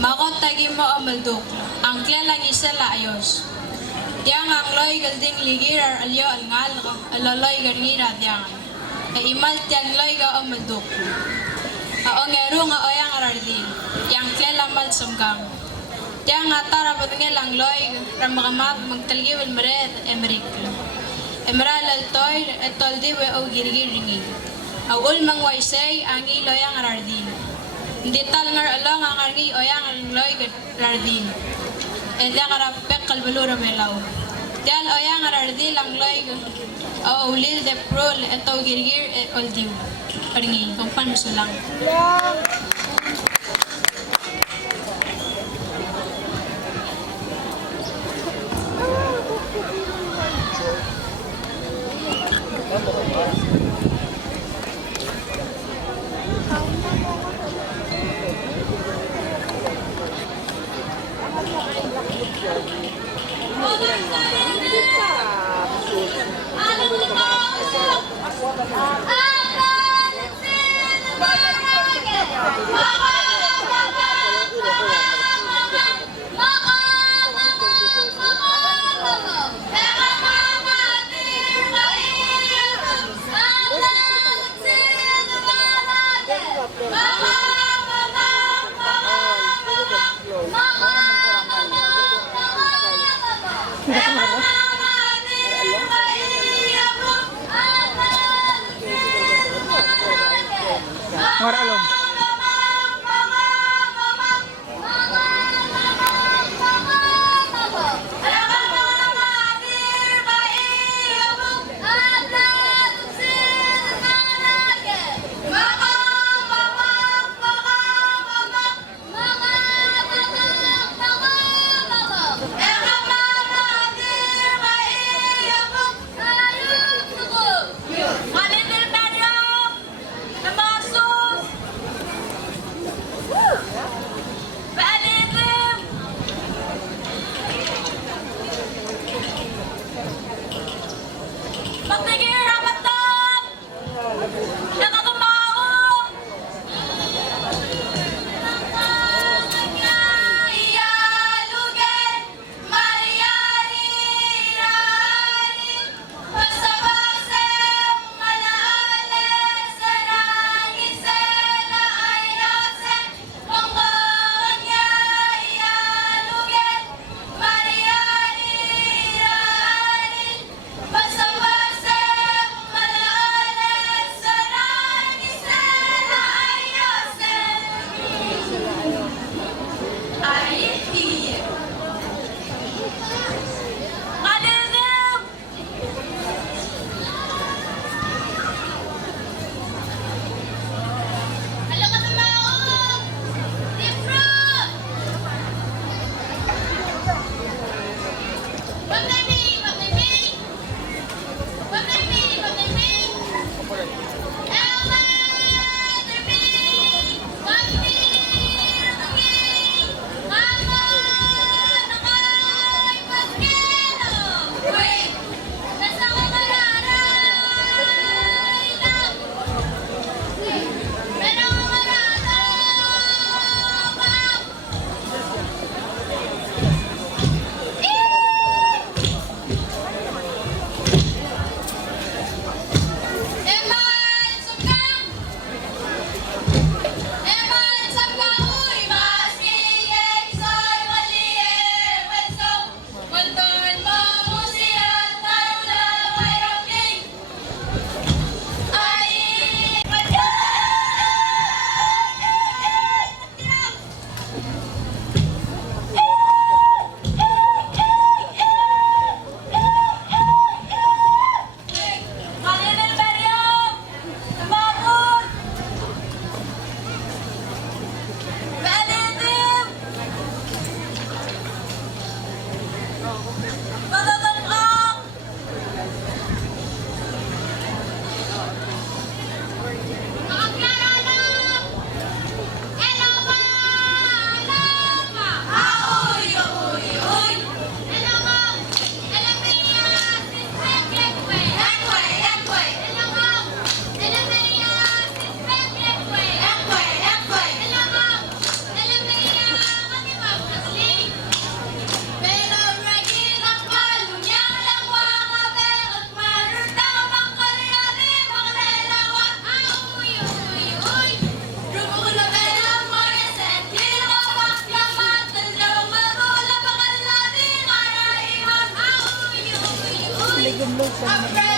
Makot tagi mo amaldok, ang klelang isa la ayos. Tiang ang loy galding ligirar alyo alngal, alaloy garnira tiang. Imal tiang loy ga amaldok. Aong eru nga oyang arardin, yang klelang mal sumgang. Tiang nga tara patungel ang loy, ramakamat magtalgiwil meret emerik. Emeral altoy, etoldi we o girgiringi. Awul mang waisay ang iloy ang arardin. Hindi tal ngar along ang argi oyang ang loy lardin. Eda karapek kalbalura melaw. Dial oyang arardin ang loy o ulil de prol eto girgir e oldiw. Karingi kumpan musulang. Ngora alom. ligod-lutan.